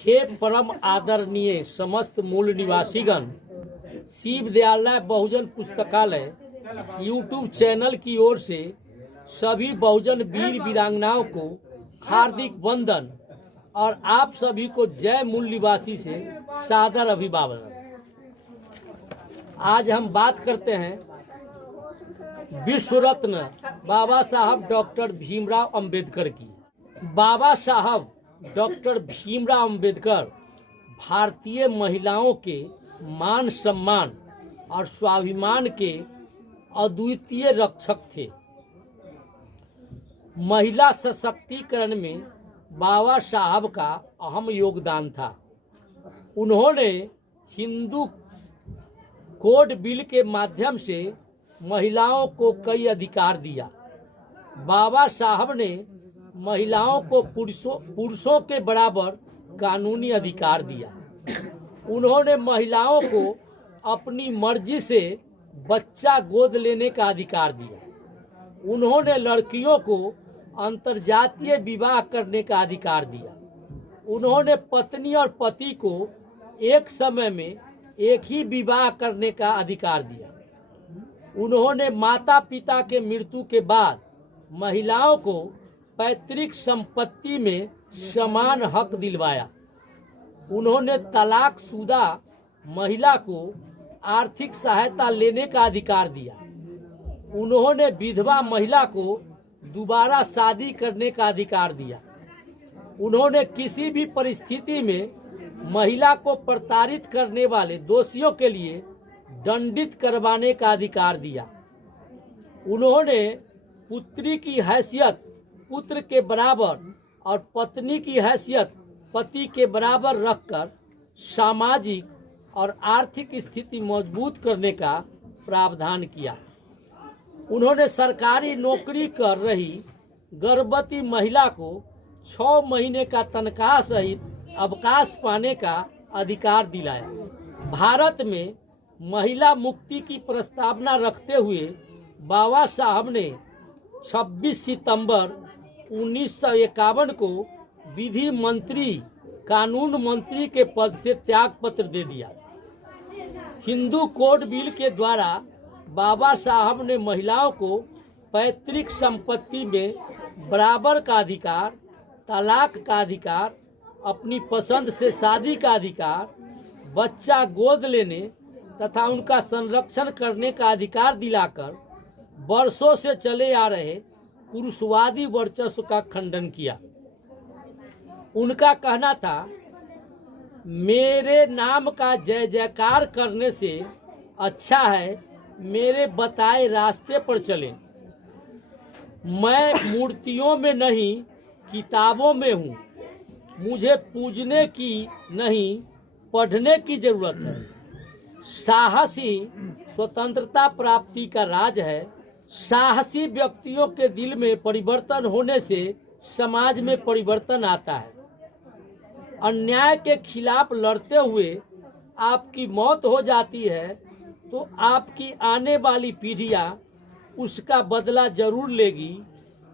हे परम आदरणीय समस्त मूल निवासीगण, शिव दयालय बहुजन पुस्तकालय यूट्यूब चैनल की ओर से सभी बहुजन वीर वीरांगनाओं को हार्दिक वंदन और आप सभी को जय मूल निवासी से सादर अभिवादन। आज हम बात करते हैं विश्व रत्न बाबा साहब डॉक्टर भीमराव अंबेडकर की। बाबा साहब डॉक्टर भीमराव अंबेडकर भारतीय महिलाओं के मान सम्मान और स्वाभिमान के अद्वितीय रक्षक थे। महिला सशक्तिकरण में बाबा साहब का अहम योगदान था। उन्होंने हिंदू कोड बिल के माध्यम से महिलाओं को कई अधिकार दिया। बाबा साहब ने महिलाओं को पुरुषों के बराबर कानूनी अधिकार दिया। उन्होंने महिलाओं को अपनी मर्जी से बच्चा गोद लेने का अधिकार दिया। उन्होंने लड़कियों को अंतर्जातीय विवाह करने का अधिकार दिया। उन्होंने पत्नी और पति को एक समय में एक ही विवाह करने का अधिकार दिया। उन्होंने माता पिता के मृत्यु के बाद महिलाओं को पैतृक संपत्ति में समान हक दिलवाया। उन्होंने तलाकशुदा महिला को आर्थिक सहायता लेने का अधिकार दिया। उन्होंने विधवा महिला को दोबारा शादी करने का अधिकार दिया। उन्होंने किसी भी परिस्थिति में महिला को प्रताड़ित करने वाले दोषियों के लिए दंडित करवाने का अधिकार दिया। उन्होंने पुत्री की हैसियत पुत्र के बराबर और पत्नी की हैसियत पति के बराबर रखकर सामाजिक और आर्थिक स्थिति मजबूत करने का प्रावधान किया। उन्होंने सरकारी नौकरी कर रही गर्भवती महिला को 6 महीने का तनख्वाह सहित अवकाश पाने का अधिकार दिलाया। भारत में महिला मुक्ति की प्रस्तावना रखते हुए बाबा साहब ने 26 सितंबर 1951 को विधि मंत्री कानून मंत्री के पद से त्यागपत्र दे दिया। हिंदू कोड बिल के द्वारा बाबा साहब ने महिलाओं को पैतृक संपत्ति में बराबर का अधिकार, तलाक का अधिकार, अपनी पसंद से शादी का अधिकार, बच्चा गोद लेने तथा उनका संरक्षण करने का अधिकार दिलाकर वर्षों से चले आ रहे पुरुषवादी वर्चस्व का खंडन किया। उनका कहना था, मेरे नाम का जय जयकार करने से अच्छा है मेरे बताए रास्ते पर चलें। मैं मूर्तियों में नहीं किताबों में हूँ। मुझे पूजने की नहीं पढ़ने की जरूरत है। साहस ही स्वतंत्रता प्राप्ति का राज है। साहसी व्यक्तियों के दिल में परिवर्तन होने से समाज में परिवर्तन आता है। अन्याय के खिलाफ लड़ते हुए आपकी मौत हो जाती है तो आपकी आने वाली पीढ़ियां उसका बदला जरूर लेगी,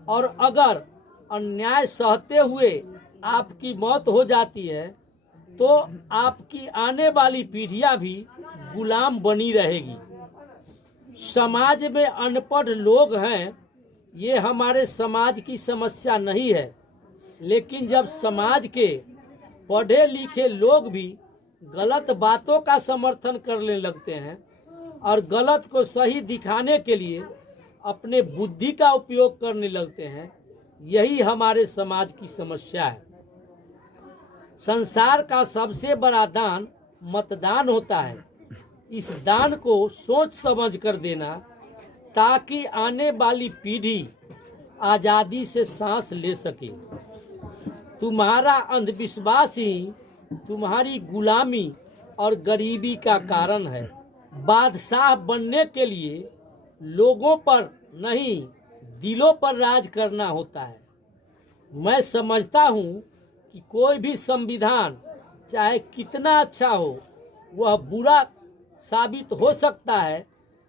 और अगर अन्याय सहते हुए आपकी मौत हो जाती है तो आपकी आने वाली पीढ़ियां भी गुलाम बनी रहेगी। समाज में अनपढ़ लोग हैं, ये हमारे समाज की समस्या नहीं है, लेकिन जब समाज के पढ़े लिखे लोग भी गलत बातों का समर्थन करने लगते हैं और गलत को सही दिखाने के लिए अपने बुद्धि का उपयोग करने लगते हैं, यही हमारे समाज की समस्या है। संसार का सबसे बड़ा दान मतदान होता है। इस दान को सोच समझ कर देना ताकि आने वाली पीढ़ी आज़ादी से सांस ले सके। तुम्हारा अंधविश्वास ही तुम्हारी गुलामी और गरीबी का कारण है। बादशाह बनने के लिए लोगों पर नहीं दिलों पर राज करना होता है। मैं समझता हूँ कि कोई भी संविधान चाहे कितना अच्छा हो, वह बुरा साबित हो सकता है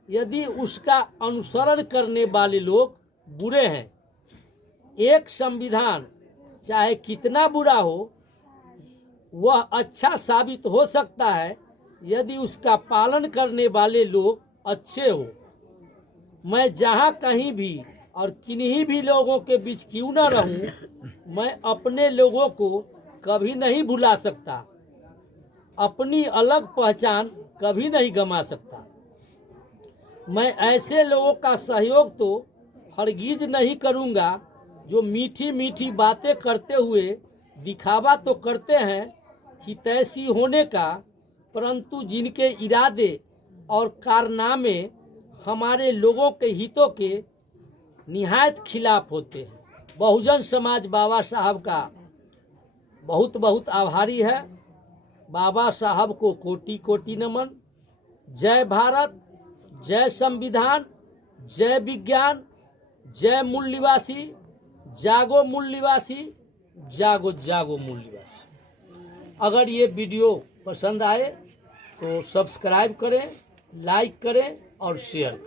यदि उसका अनुसरण करने वाले लोग बुरे हैं। एक संविधान चाहे कितना बुरा हो, वह अच्छा साबित हो सकता है यदि उसका पालन करने वाले लोग अच्छे हो। मैं जहाँ कहीं भी और किन्हीं भी लोगों के बीच क्यों न रहूं, मैं अपने लोगों को कभी नहीं भुला सकता, अपनी अलग पहचान कभी नहीं गंवा सकता। मैं ऐसे लोगों का सहयोग तो हरगिज नहीं करूंगा जो मीठी मीठी बातें करते हुए दिखावा तो करते हैं हितैषी होने का, परंतु जिनके इरादे और कारनामे हमारे लोगों के हितों के निहायत खिलाफ होते हैं। बहुजन समाज बाबा साहब का बहुत बहुत आभारी है। बाबा साहब को कोटि कोटि नमन। जय भारत, जय संविधान, जय विज्ञान, जय मूल निवासी, जागो मूल निवासी, जागो जागो मूल निवासी। अगर ये वीडियो पसंद आए तो सब्सक्राइब करें, लाइक करें और शेयर करें।